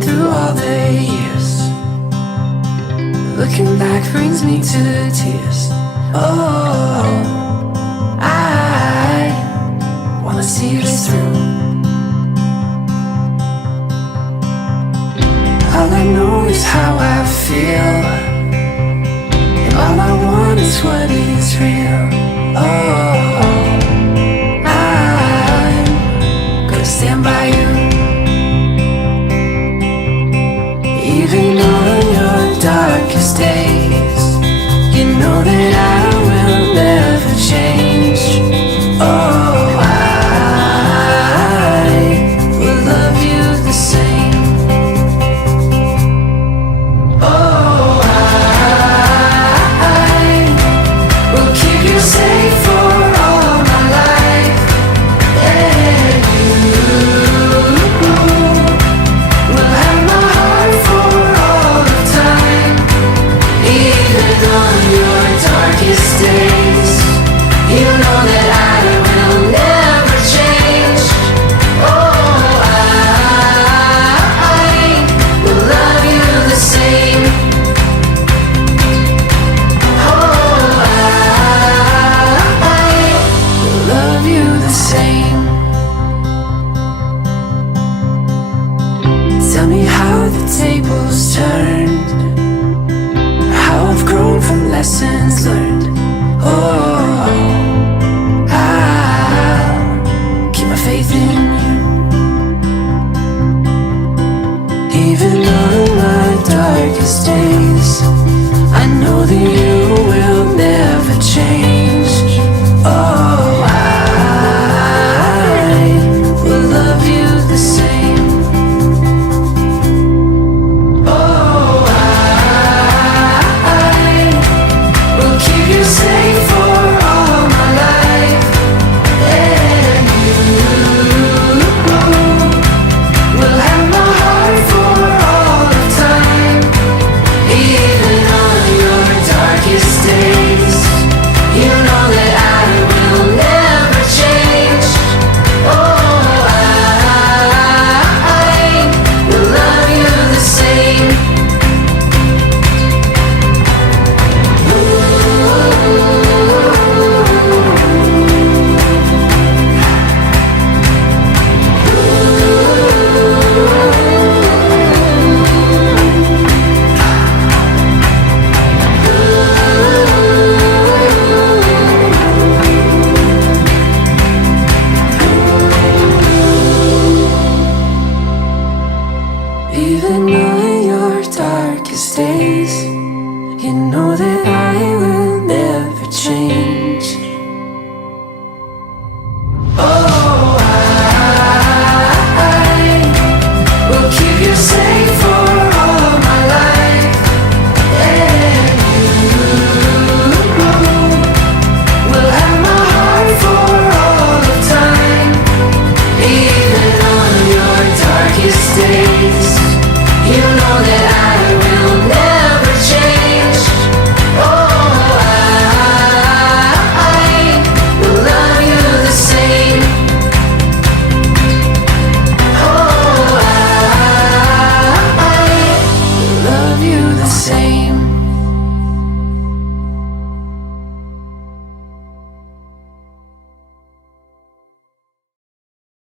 through all the years. Looking back brings me to tears. Oh, I wanna see this through. All I know is how I feel, and all I want is what is real. Oh, I'm gonna stand by you, even on your darkest days. You know that I will never change. Oh, I will love you the same. Oh, I will keep you safe for all my life. And you will have my heart for all of time. Even on your darkest days, you know that I will never change. Oh, I will love you the same. Oh, I will love you the same. Tell me how the tables turned, how I've grown from lessons learned. Oh, I'll keep my faith in you, even on my darkest days. I know that you